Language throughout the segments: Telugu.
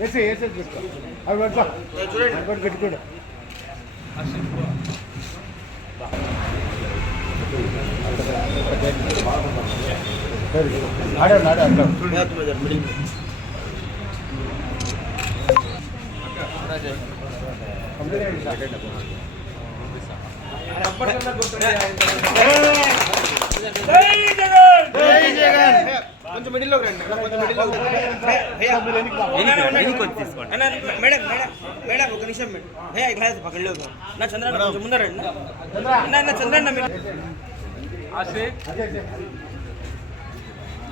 వేసి వేసేసి పెట్టుకో అవి పట్టుకో అవి పట్టు పెట్టుకోడు ఆడాడు ఆడాడు కొంచెం మిడిల్లోకి రండి కొంచెం మేడం మేడం మేడం ఒక నిమిషం మేడం ఇట్లా నా చంద్రన్న కొంచెం ముందరండి నా చంద్రన్న మీరు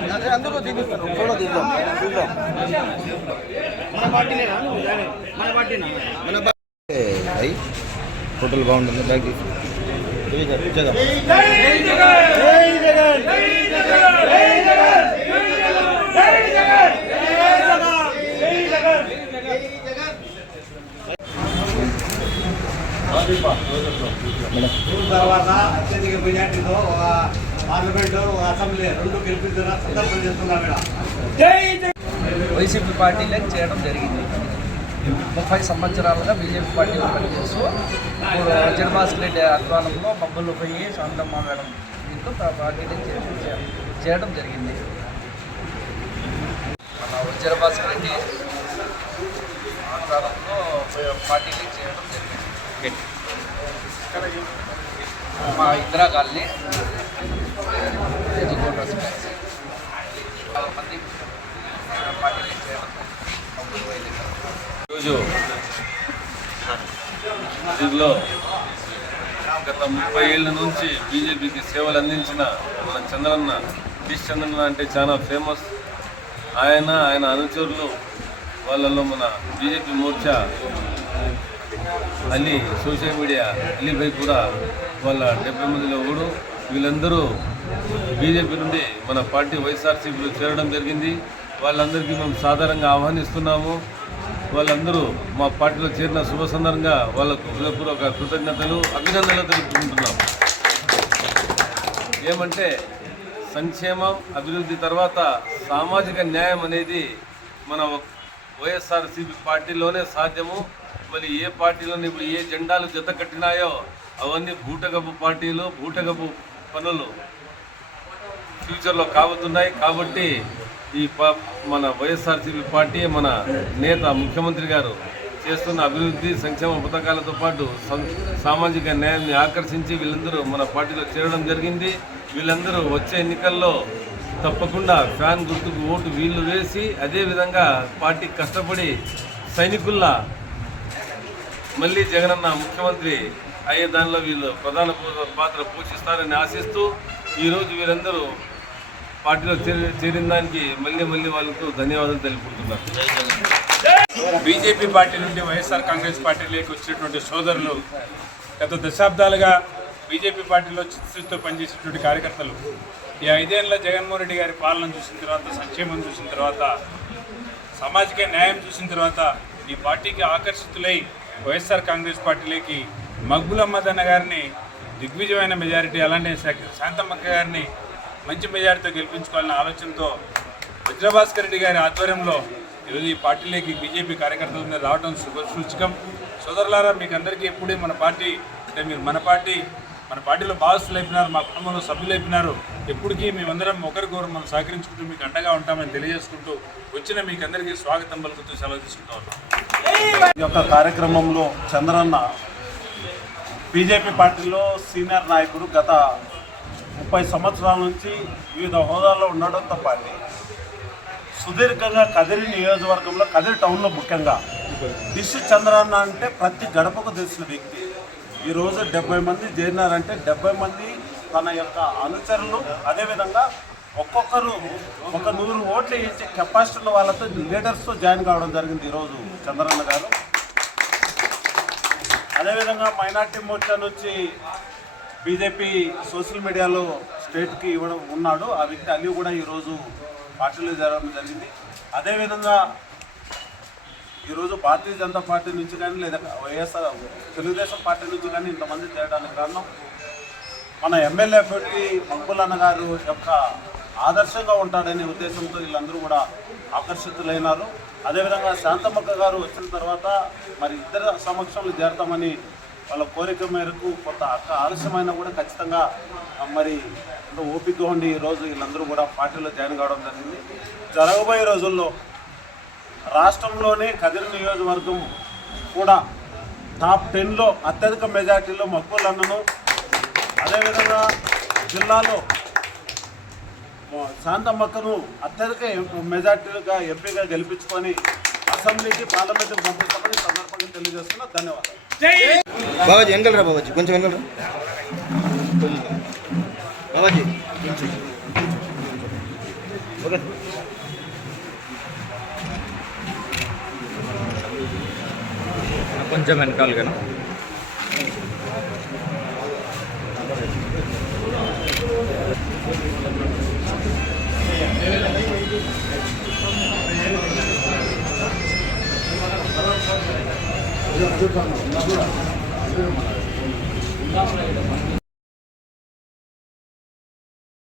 మేడం అందులో ఫోటో చూద్దాం మన పార్టీనేనా మన పార్టీనా మన హోటల్ బాగుంటుంది బ్యాగ్ తీసి తర్వాత అత్యధిక మెజార్టీతో ఒక పార్లమెంట్ ఒక అసెంబ్లీ రెండు గెలిపించిన సందర్భం చేస్తున్నాం ఇక్కడ. వైసీపీ పార్టీలోకి చేయడం జరిగింది. ముప్పై సంవత్సరాలుగా బీజేపీ పార్టీలో పనిచేస్తూ జగన్మాస్ రెడ్డి ఆధ్వర్యంలో మబ్బులు పోయి శాంతమ్మ మేడం దీంతో పా- పార్టీలో చే- చే- చేయడం జరిగింది. మన వజ్రభాస్కర్ రెడ్డి ఆధ్వర్యంలో పార్టీలో చేయడం జరిగింది. మా ఇందిరా కాలనీ. ఈరోజు గత ముప్పై ఏళ్ళ నుంచి బీజేపీకి సేవలు అందించిన మన చంద్రన్న కిష్ చంద్రన్న అంటే చాలా ఫేమస్ ఆయన ఆయన అనుచరులు వాళ్ళలో మన BJP Morcha Ali social media Ali Bhai కూడా వాళ్ళ డెబ్బై మందిలో ఒకడు వీళ్ళందరూ బీజేపీ నుండి మన పార్టీ వైఎస్ఆర్సీపీలో చేరడం జరిగింది. వాళ్ళందరికీ మేము సాధారణంగా ఆహ్వానిస్తున్నాము. వాళ్ళందరూ మా పార్టీలో చేరిన శుభ సందర్భంగా వాళ్ళకు హృదయపూర్వక కృతజ్ఞతలు అభినందనలు తెలుపుకుంటున్నాం ఏమంటే సంక్షేమం అభివృద్ధి తర్వాత సామాజిక న్యాయం అనేది మన వైఎస్ఆర్సీపీ పార్టీలోనే సాధ్యము. మరి ఏ పార్టీలోని ఇప్పుడు ఏ జెండాలు జత కట్టినాయో అవన్నీ బూటకపు పార్టీలు బూటకపు పనులు ఫ్యూచర్లో కాబోతున్నాయి. కాబట్టి ఈ ప మన వైఎస్ఆర్సీపీ పార్టీ మన నేత ముఖ్యమంత్రి గారు చేస్తున్న అభివృద్ధి సంక్షేమ పథకాలతో పాటు సామాజిక న్యాయాన్ని ఆకర్షించి వీళ్ళందరూ మన పార్టీలో చేరడం జరిగింది. వీళ్ళందరూ వచ్చే ఎన్నికల్లో తప్పకుండా ఫ్యాన్ గుర్తుకు ఓటు వీళ్ళు వేసి అదేవిధంగా పార్టీ కష్టపడి సైనికుల్లా మళ్ళీ జగనన్న ముఖ్యమంత్రి అయ్యే దానిలో వీళ్ళు ప్రధాన పాత్ర పోషిస్తారని ఆశిస్తూ ఈరోజు వీరందరూ పార్టీలో చేరిన దానికి మళ్ళీ మళ్ళీ వాళ్ళకు ధన్యవాదాలు తెలుపుకుంటున్నారు. బీజేపీ పార్టీ నుండి వైఎస్ఆర్ కాంగ్రెస్ పార్టీలోకి వచ్చినటువంటి సోదరులు గత దశాబ్దాలుగా బీజేపీ పార్టీలో చిత్తశుద్ధితో పనిచేసినటువంటి కార్యకర్తలు ఈ ఐదేళ్ళ జగన్మోహన్ రెడ్డి గారి పాలన చూసిన తర్వాత సంక్షేమం చూసిన తర్వాత సామాజిక న్యాయం చూసిన తర్వాత ఈ పార్టీకి ఆకర్షితులై వైఎస్ఆర్ కాంగ్రెస్ పార్టీలోకి మగ్గులమ్మదన్న గారిని దిగ్విజయమైన మెజారిటీ అలానే శాంతమ్మక్క గారిని మంచి మెజారిటీతో గెలిపించుకోవాలనే ఆలోచనతో వజ్రభాస్కర్ రెడ్డి గారి ఆధ్వర్యంలో ఈరోజు ఈ పార్టీలోకి బీజేపీ కార్యకర్తల మీద రావడం శుభసూచకం సోదరులారా మీకు అందరికీ ఎప్పుడే మన పార్టీ అంటే మీరు మన పార్టీ మన పార్టీలో భాగస్తులు అయిపోయినారు మా కుటుంబంలో సభ్యులు అయిపోయినారు ఎప్పటికీ మేమందరం ఒకరికొకరు మనం సహకరించుకుంటూ మీకు అండగా ఉంటామని తెలియజేసుకుంటూ వచ్చిన మీకు అందరికీ స్వాగతం పలుకుతూ సెలవు తీసుకుంటూ ఉన్నాం. ఈ యొక్క కార్యక్రమంలో చంద్రన్న బీజేపీ పార్టీలో సీనియర్ నాయకుడు గత ముప్పై సంవత్సరాల నుంచి వివిధ హోదాల్లో ఉండడంతో పాటు సుదీర్ఘంగా కదిరి నియోజకవర్గంలో కదిరి టౌన్లో ముఖ్యంగా దిశ చంద్రన్న అంటే ప్రతి గడపకు తెలిసిన వ్యక్తి. ఈరోజు డెబ్బై మంది చేరినారంటే డెబ్బై మంది తన యొక్క అనుచరులు అదేవిధంగా ఒక్కొక్కరు ఒక నూరు ఓట్లు ఇచ్చే కెపాసిటీలో వాళ్ళతో లీడర్స్తో జాయిన్ కావడం జరిగింది ఈరోజు చంద్రన్న గారు. అదేవిధంగా మైనార్టీ మోర్చా నుంచి బీజేపీ సోషల్ మీడియాలో స్టేట్కి ఇవ్వడం ఉన్నాడు. ఆ వ్యక్తి అలీ కూడా ఈరోజు పార్టీలో జరగడం జరిగింది. అదేవిధంగా ఈరోజు భారతీయ జనతా పార్టీ నుంచి కానీ లేదా వైఎస్ఆర్ తెలుగుదేశం పార్టీ నుంచి కానీ ఇంతమంది చేయడానికి కారణం మన ఎమ్మెల్యే పెట్టి మక్బుల్ అన్న గారు యొక్క ఆదర్శంగా ఉంటాడనే ఉద్దేశంతో వీళ్ళందరూ కూడా ఆకర్షితులైనారు. అదేవిధంగా శాంతమ్మక్క గారు వచ్చిన తర్వాత మరి ఇద్దరు సమక్షంలో చేరతామని వాళ్ళ కోరిక మేరకు కొంత అక్క ఆలస్యమైనా కూడా ఖచ్చితంగా మరి ఓపికగా ఉండి ఈరోజు వీళ్ళందరూ కూడా పార్టీలో జాయిన్ కావడం జరిగింది. జరగబోయే రోజుల్లో రాష్ట్రంలోనే కదిరి నియోజకవర్గం కూడా టాప్ టెన్లో అత్యధిక మెజార్టీలో మక్కువలు అన్నను అదేవిధంగా జిల్లాలో శాంతమ్మక్కను అత్యధిక మెజార్టీగా ఎంపీగా గెలిపించుకొని అసెంబ్లీకి పార్లమెంట్కి పంపిస్తామని సందర్భంగా తెలియజేస్తున్నా. ధన్యవాదాలు. బాబాజీ వెనకలరా బాబాజీ? కొంచెం వెనకలరా బాబాజీ. ఓకే కొంచెం వెనకాలుగా ధన్యవాదాలు